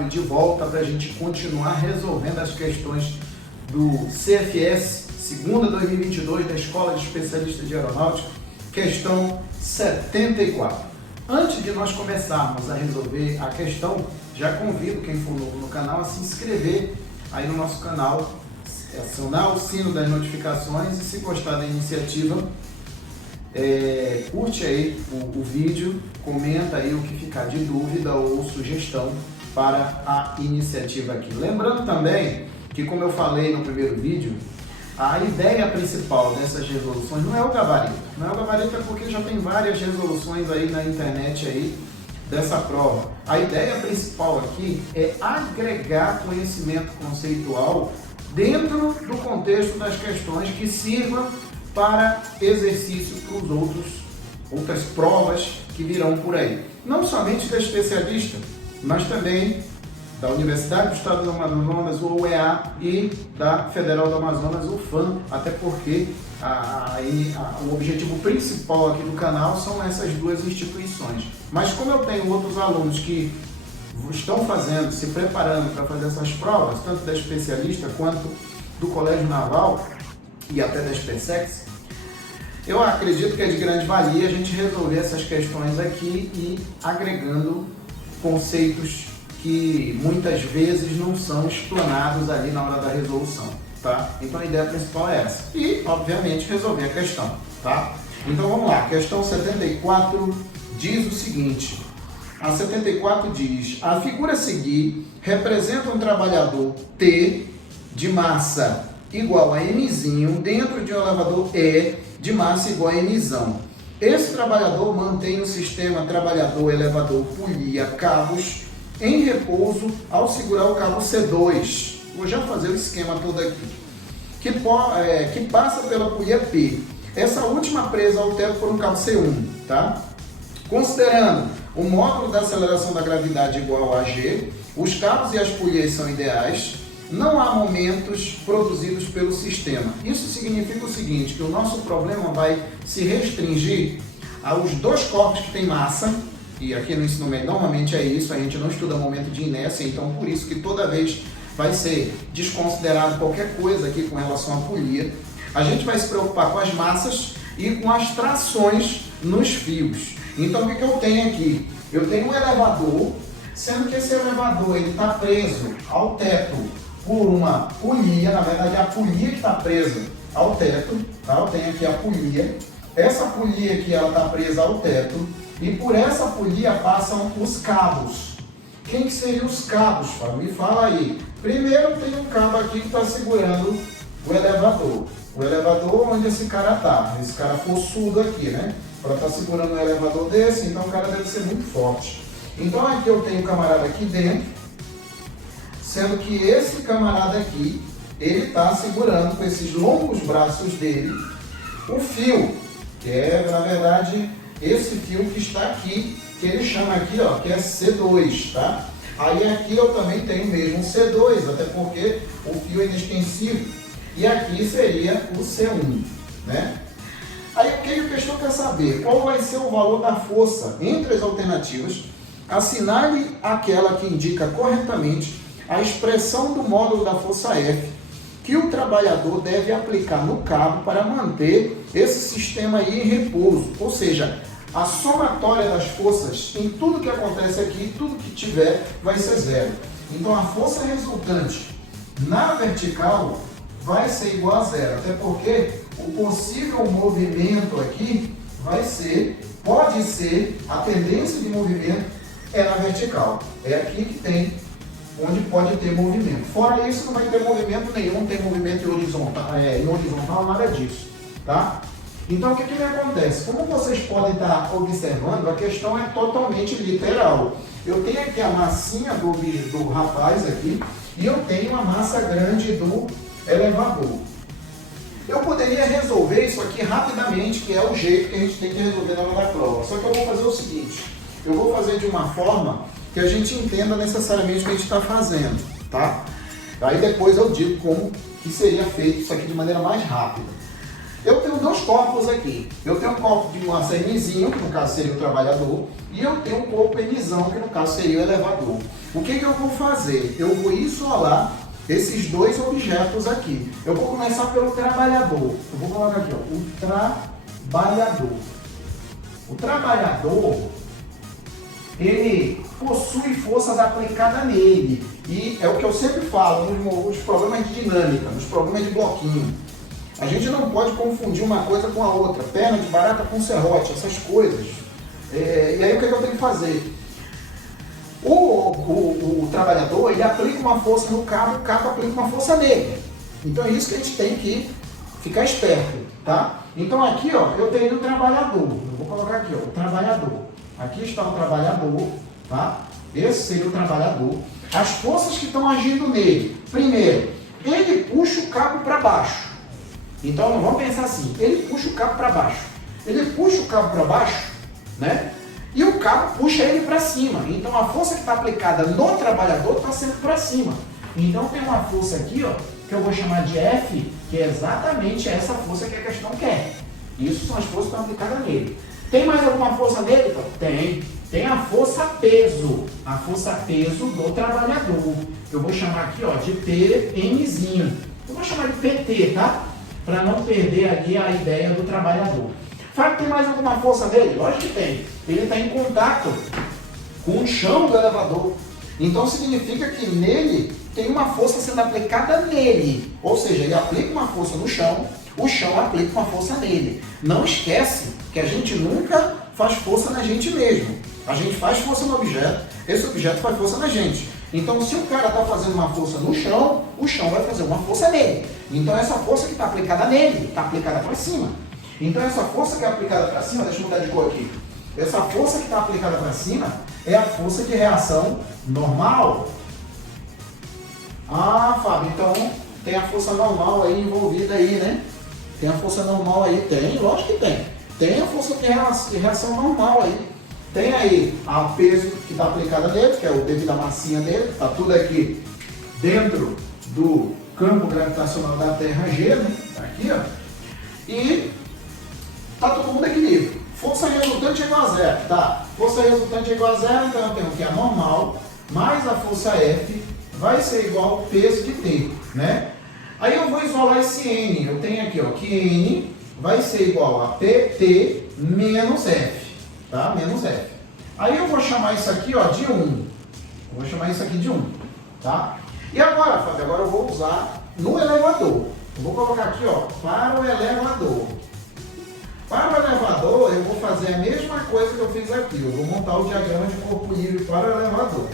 Fábio de volta para a gente continuar resolvendo as questões do CFS, segunda 2022 da Escola de Especialistas de Aeronáutica, questão 74. Antes de nós começarmos a resolver a questão, já convido quem for novo no canal a se inscrever aí no nosso canal, acionar o sino das notificações e, se gostar da iniciativa, curte aí o vídeo, comenta aí o que ficar de dúvida ou sugestão para a iniciativa aqui. Lembrando também que, como eu falei no primeiro vídeo, a ideia principal dessas resoluções não é o gabarito. Não é o gabarito é porque já tem várias resoluções aí na internet aí dessa prova. A ideia principal aqui é agregar conhecimento conceitual dentro do contexto das questões que sirvam para exercício para os outras provas que virão por aí. Não somente da especialista, mas também da Universidade do Estado do Amazonas, o UEA, e da Federal do Amazonas, o FAM, até porque o objetivo principal aqui do canal são essas duas instituições. Mas como eu tenho outros alunos que estão se preparando para fazer essas provas, tanto da especialista quanto do Colégio Naval e até da SpaceX, eu acredito que é de grande valia a gente resolver essas questões aqui e agregando conceitos que muitas vezes não são explanados ali na hora da resolução, tá? Então a ideia principal é essa. E, obviamente, resolver a questão, tá? Então vamos lá, questão 74 diz o seguinte. A 74 diz: a figura a seguir representa um trabalhador T de massa igual a Mzinho dentro de um elevador E de massa igual a Mzão. Esse trabalhador mantém o sistema trabalhador-elevador-polia-cabos em repouso ao segurar o cabo C2. Vou já fazer o esquema todo aqui. Que passa pela polia P. Essa última presa ao teto por um cabo C1, tá? Considerando o módulo da aceleração da gravidade igual a G, os cabos e as polias são ideais, não há momentos produzidos pelo sistema. Isso significa o seguinte, que o nosso problema vai se restringir aos dois corpos que têm massa, e aqui no ensino médio normalmente é isso, a gente não estuda momento de inércia, então por isso que toda vez vai ser desconsiderado qualquer coisa aqui com relação à polia. A gente vai se preocupar com as massas e com as trações nos fios. Então o que eu tenho aqui? Eu tenho um elevador, sendo que esse elevador está preso ao teto por uma polia, na verdade é a polia que está presa ao teto, tá? Eu tenho aqui a polia, essa polia aqui ela está presa ao teto e por essa polia passam os cabos. Quem que seriam os cabos, Fábio? Me fala aí. Primeiro tem um cabo aqui que está segurando o elevador onde esse cara está, esse cara forçudo aqui, né? Para estar segurando um elevador desse, então o cara deve ser muito forte. Então aqui eu tenho um camarada aqui dentro, sendo que esse camarada aqui, ele está segurando com esses longos braços dele o fio, que é, na verdade, esse fio que está aqui, que ele chama aqui, ó, que é C2, tá? Aí aqui eu também tenho mesmo C2, até porque o fio é inextensível. E aqui seria o C1, né? Aí o que a questão quer saber? Qual vai ser o valor da força entre as alternativas? Assinale aquela que indica corretamente a expressão do módulo da força F que o trabalhador deve aplicar no cabo para manter esse sistema aí em repouso. Ou seja, a somatória das forças em tudo que acontece aqui, tudo que tiver, vai ser zero. Então a força resultante na vertical vai ser igual a zero, até porque o possível movimento aqui pode ser, a tendência de movimento é na vertical. É aqui que tem, onde pode ter movimento. Fora isso, não vai ter movimento nenhum, não tem movimento em horizontal, nada disso, tá? Então, o que me acontece? Como vocês podem estar observando, a questão é totalmente literal. Eu tenho aqui a massinha do rapaz aqui e eu tenho a massa grande do elevador. Eu poderia resolver isso aqui rapidamente, que é o jeito que a gente tem que resolver na hora da prova. Só que eu vou fazer o seguinte, eu vou fazer de uma forma que a gente entenda necessariamente o que a gente está fazendo, tá? Aí depois eu digo como que seria feito isso aqui de maneira mais rápida. Eu tenho dois corpos aqui. Eu tenho um corpo de massa Mzinho, que no caso seria o trabalhador, e eu tenho um corpo Mzão, que no caso seria o elevador. O que eu vou fazer? Eu vou isolar esses dois objetos aqui. Eu vou começar pelo trabalhador. Eu vou colocar aqui, ó, o trabalhador. O trabalhador, ele possui forças aplicadas nele. E é o que eu sempre falo nos problemas de dinâmica, nos problemas de bloquinho. A gente não pode confundir uma coisa com a outra. Perna de barata com serrote, essas coisas. E aí o que eu tenho que fazer? O trabalhador, ele aplica uma força no cabo, o cabo aplica uma força nele. Então é isso que a gente tem que ficar esperto, tá? Então aqui, ó, eu tenho o trabalhador. Eu vou colocar aqui, ó, o trabalhador. Aqui está o trabalhador, tá? Esse seria o trabalhador. As forças que estão agindo nele. Primeiro, ele puxa o cabo para baixo. Então vamos pensar assim, ele puxa o cabo para baixo. Ele puxa o cabo para baixo, né? E o cabo puxa ele para cima. Então a força que está aplicada no trabalhador está sendo para cima. Então tem uma força aqui, ó, que eu vou chamar de F, que é exatamente essa força que a questão quer. Isso são as forças que estão aplicadas nele. Tem mais alguma força nele? Tem. Tem a força peso. A força peso do trabalhador. Eu vou chamar aqui, ó, de PMzinho. Eu vou chamar de PT, tá? Para não perder ali a ideia do trabalhador. Fala que tem mais alguma força nele? Lógico que tem. Ele está em contato com o chão do elevador. Então significa que nele tem uma força sendo aplicada nele. Ou seja, ele aplica uma força no chão, o chão aplica uma força nele. Não esquece que a gente nunca faz força na gente mesmo. A gente faz força no objeto, esse objeto faz força na gente. Então se o cara está fazendo uma força no chão, o chão vai fazer uma força nele. Então essa força que está aplicada nele, está aplicada para cima. Então essa força que é aplicada para cima, deixa eu mudar de cor aqui. Essa força que está aplicada para cima é a força de reação normal. Ah, Fábio, então tem a força normal aí envolvida aí, né? Tem a força normal aí? Tem, lógico que tem. Tem a força de reação normal aí. Tem aí o peso que está aplicado nele, que é o devido à massinha dele, está tudo aqui dentro do campo gravitacional da Terra G, né? Tá aqui, ó. E está todo mundo equilíbrio. Força resultante é igual a zero, tá? Força resultante é igual a zero, então eu tenho que a normal mais a força F vai ser igual ao peso de T, né? Aí eu vou isolar esse N. Eu tenho aqui, ó, que N vai ser igual a PT menos F, tá? Menos F. Aí eu vou chamar isso aqui, ó, de 1. Eu vou chamar isso aqui de 1, tá? E agora, Fábio, agora eu vou usar no elevador. Eu vou colocar aqui, ó, para o elevador. Para o elevador, eu vou fazer a mesma coisa que eu fiz aqui. Eu vou montar o diagrama de corpo livre para o elevador.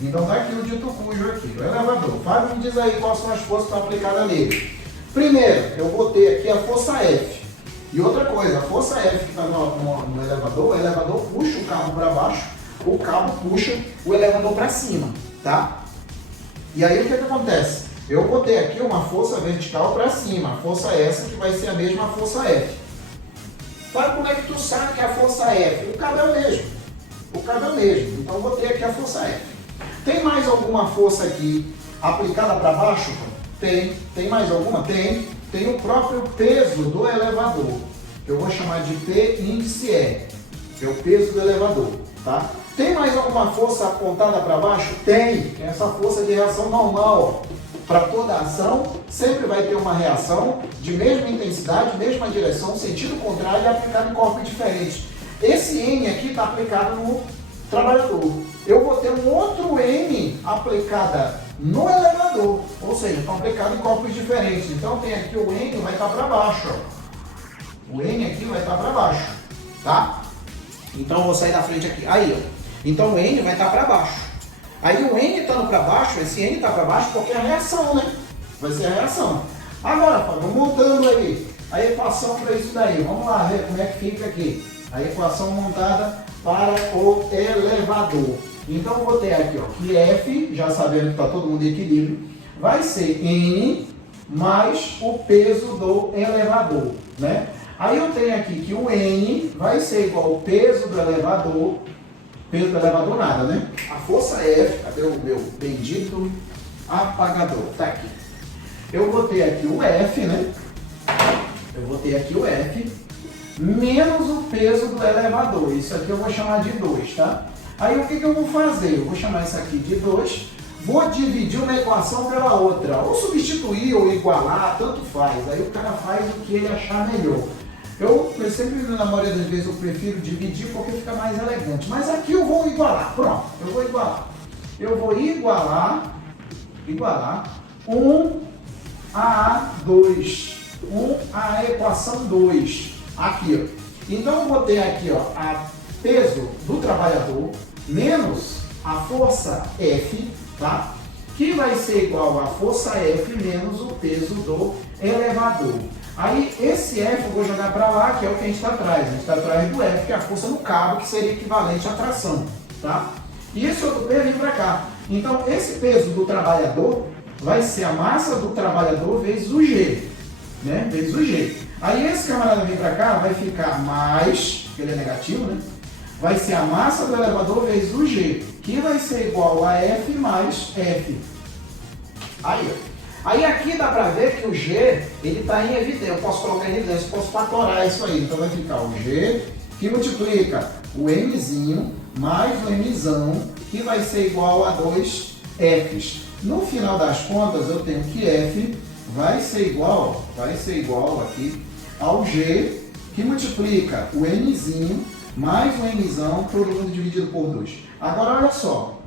Então tá aqui o dito cujo aqui, o elevador. Fábio, me diz aí quais são as forças que estão aplicadas nele. Primeiro, eu vou ter aqui a força F. E outra coisa, a força F que está no elevador, o elevador puxa o cabo para baixo, o cabo puxa o elevador para cima, tá? E aí o que acontece? Eu vou ter aqui uma força vertical para cima, a força essa que vai ser a mesma força F. Fala como é que tu sabe que a força F? O cabo é o mesmo. O cabo é o mesmo. Então eu vou ter aqui a força F. Tem mais alguma força aqui aplicada para baixo? Tem. Tem mais alguma? Tem. Tem o próprio peso do elevador. Eu vou chamar de P índice E. É o peso do elevador, tá? Tem mais alguma força apontada para baixo? Tem. Tem essa força de reação normal, ó. Para toda ação, sempre vai ter uma reação de mesma intensidade, mesma direção, sentido contrário e aplicado em corpos diferentes. Esse N aqui está aplicado no trabalhador. Eu vou ter um outro N aplicada no elevador, ou seja, está aplicado em corpos diferentes. Então tem aqui o N vai estar para baixo, ó. O N aqui vai estar para baixo, tá? Então eu vou sair da frente aqui. Aí, ó. Então o N vai estar para baixo. Aí o N estando para baixo, esse N está para baixo porque é a reação, né? Vai ser a reação. Agora, Fábio, montando aí a equação para isso daí. Vamos lá ver como é que fica aqui. A equação montada para o elevador. Então eu vou ter aqui, ó, que F, já sabendo que está todo mundo em equilíbrio, vai ser N mais o peso do elevador, né? Aí eu tenho aqui que o N vai ser igual ao peso do elevador. Peso do elevador nada, né? A força F, cadê o meu bendito apagador? Tá aqui. Eu vou ter aqui o F, né? Eu vou ter aqui o F menos o peso do elevador. Isso aqui eu vou chamar de 2, tá? Aí o que eu vou fazer? Eu vou chamar isso aqui de 2, vou dividir uma equação pela outra, ou substituir ou igualar, tanto faz. Aí o cara faz o que ele achar melhor. Eu sempre, na maioria das vezes, eu prefiro dividir porque fica mais elegante. Mas aqui eu vou igualar. Pronto, eu vou igualar. Eu vou igualar 1 a 2. 1 a equação 2. Aqui, ó. Então eu botei aqui, ó, a peso do trabalhador menos a força F, tá? Que vai ser igual a força F menos o peso do elevador. Aí esse F eu vou jogar para lá, que é o que a gente está atrás. A gente está atrás do F, que é a força no cabo, que seria equivalente à tração, tá? E esse outro peso vem para cá. Então esse peso do trabalhador vai ser a massa do trabalhador vezes o G, né? Vezes o G. Aí esse camarada vem para cá, vai ficar mais, porque ele é negativo, né? Vai ser a massa do elevador vezes o G, que vai ser igual a F mais F. Aí, ó. Aí aqui dá para ver que o G, ele está em evidência. Eu posso colocar em evidência, posso fatorar isso aí. Então vai ficar o G, que multiplica o Mzinho mais o Mzão, que vai ser igual a 2 Fs. No final das contas, eu tenho que F vai ser igual aqui ao G, que multiplica o Mzinho mais o Mzão, todo mundo dividido por 2. Agora, olha só.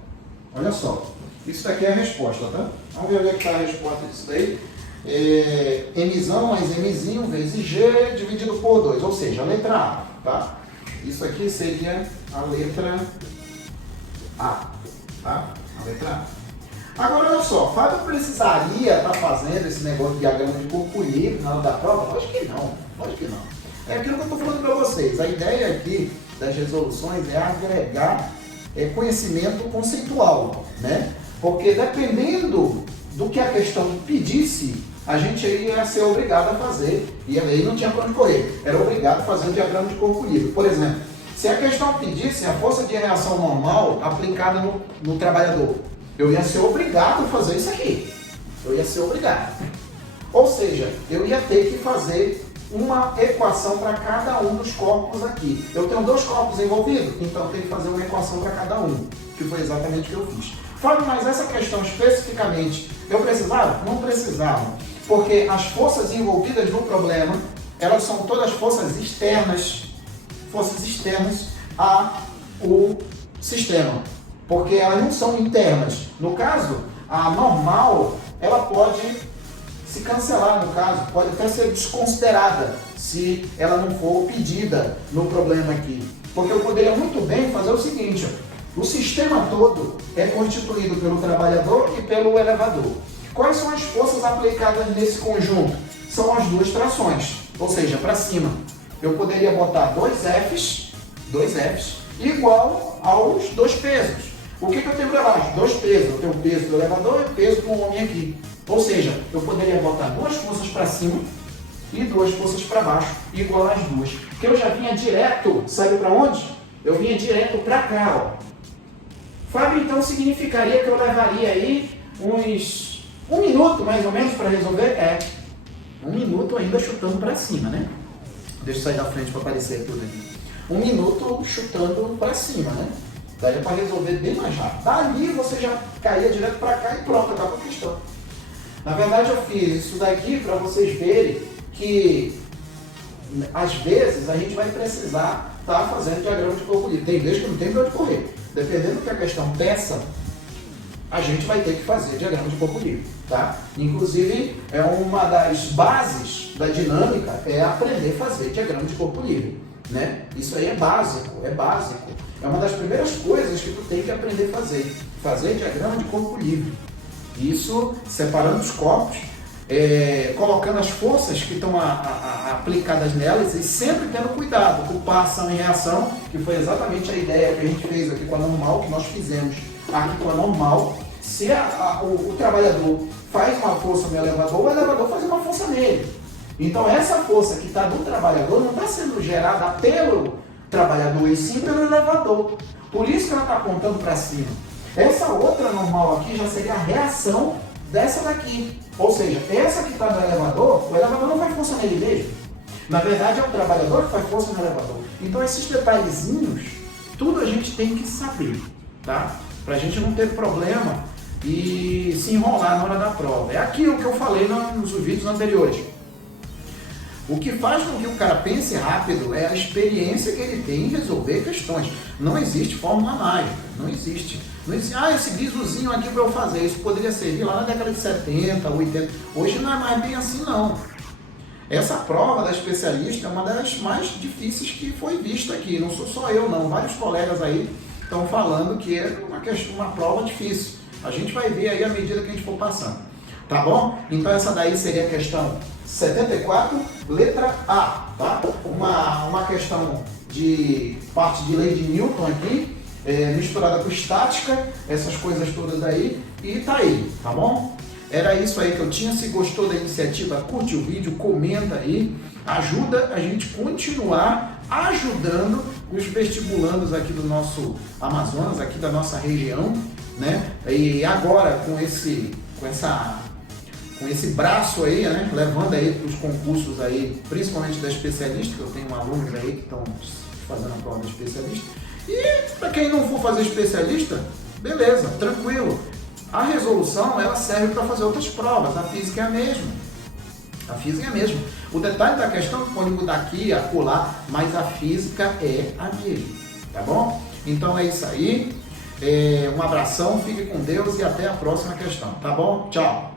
Isso daqui é a resposta, tá? Vamos ver onde é que está a resposta disso daí. Mzão mais Mzinho vezes G dividido por 2, ou seja, a letra A, tá? Isso aqui seria a letra A, tá? A letra A. Agora, olha só, Fábio precisaria estar fazendo esse negócio de diagrama de corpo livre na hora da prova? Lógico que não, lógico que não. É aquilo que eu estou falando para vocês. A ideia aqui das resoluções é agregar conhecimento conceitual, né? Porque dependendo do que a questão pedisse, a gente ia ser obrigado a fazer, e aí não tinha para onde correr, era obrigado a fazer o diagrama de corpo livre. Por exemplo, se a questão pedisse a força de reação normal aplicada no trabalhador, eu ia ser obrigado a fazer isso aqui. Eu ia ser obrigado. Ou seja, eu ia ter que fazer uma equação para cada um dos corpos aqui. Eu tenho 2 corpos envolvidos, então eu tenho que fazer uma equação para cada um, que foi exatamente o que eu fiz. Fábio, mas essa questão especificamente, eu precisava? Não precisava, porque as forças envolvidas no problema, elas são todas forças externas ao sistema, porque elas não são internas. No caso, a normal, ela pode se cancelar, no caso, pode até ser desconsiderada, se ela não for pedida no problema aqui. Porque eu poderia muito bem fazer o seguinte, ó. O sistema todo é constituído pelo trabalhador e pelo elevador. Quais são as forças aplicadas nesse conjunto? São as 2 trações, ou seja, para cima. Eu poderia botar 2 Fs igual aos 2 pesos. O que eu tenho para baixo? 2 pesos. Eu tenho o peso do elevador e o peso do homem aqui. Ou seja, eu poderia botar 2 forças para cima e 2 forças para baixo, igual às 2. Porque eu já vinha direto, sabe para onde? Eu vinha direto para cá, ó. Fábio, então significaria que eu levaria aí uns 1 minuto mais ou menos para resolver? 1 minuto ainda chutando para cima, né? Deixa eu sair da frente para aparecer tudo aqui. 1 minuto chutando para cima, né? Daria para resolver bem mais rápido. Dali você já caía direto para cá e pronto, acabou a questão. Na verdade eu fiz isso daqui para vocês verem que às vezes a gente vai precisar estar fazendo diagrama de corpo livre. Tem vezes que não tem para onde correr. Dependendo do que a questão peça, a gente vai ter que fazer diagrama de corpo livre, tá? Inclusive, é uma das bases da dinâmica é aprender a fazer diagrama de corpo livre, né? Isso aí é básico, é básico. É uma das primeiras coisas que tu tem que aprender a fazer diagrama de corpo livre. Isso separando os corpos, colocando as forças que estão aplicadas nelas e sempre tendo cuidado com ação e reação, que foi exatamente a ideia que a gente fez aqui com a normal, que nós fizemos aqui com a normal. Se o trabalhador faz uma força no elevador, o elevador faz uma força nele. Então essa força que está do trabalhador não está sendo gerada pelo trabalhador e sim pelo elevador. Por isso que ela está apontando para cima. Essa outra normal aqui já seria a reação dessa daqui. Ou seja, essa que está no elevador, o elevador não faz força nele mesmo. Na verdade, é o trabalhador que faz força no elevador. Então, esses detalhezinhos Tudo a gente tem que saber, tá? Pra gente não ter problema e se enrolar na hora da prova. É aquilo que eu falei nos vídeos anteriores. O que faz com que o cara pense rápido é a experiência que ele tem em resolver questões. Não existe fórmula mágica, não existe. Não existe, esse bizuzinho aqui para eu fazer, isso poderia servir lá na década de 70, 80. Hoje não é mais bem assim, não. Essa prova da especialista é uma das mais difíceis que foi vista aqui. Não sou só eu, não. Vários colegas aí estão falando que é uma prova difícil. A gente vai ver aí à medida que a gente for passando. Tá bom? Então essa daí seria a questão 74, letra A, tá? Uma questão de parte de lei de Newton aqui, misturada com estática, essas coisas todas aí, e tá aí, tá bom? Era isso aí que eu tinha. Se gostou da iniciativa, curte o vídeo, comenta aí, ajuda a gente continuar ajudando os vestibulandos aqui do nosso Amazonas, aqui da nossa região, né? E agora com esse braço aí, né, levando aí para os concursos aí, principalmente da especialista, que eu tenho alunos aí que estão fazendo a prova da especialista. E para quem não for fazer especialista, beleza, tranquilo. A resolução, ela serve para fazer outras provas, a física é a mesma. A física é a mesma. O detalhe da questão pode mudar aqui, acolá, mas a física é a mesma, tá bom? Então é isso aí. Um abração, fique com Deus e até a próxima questão, tá bom? Tchau!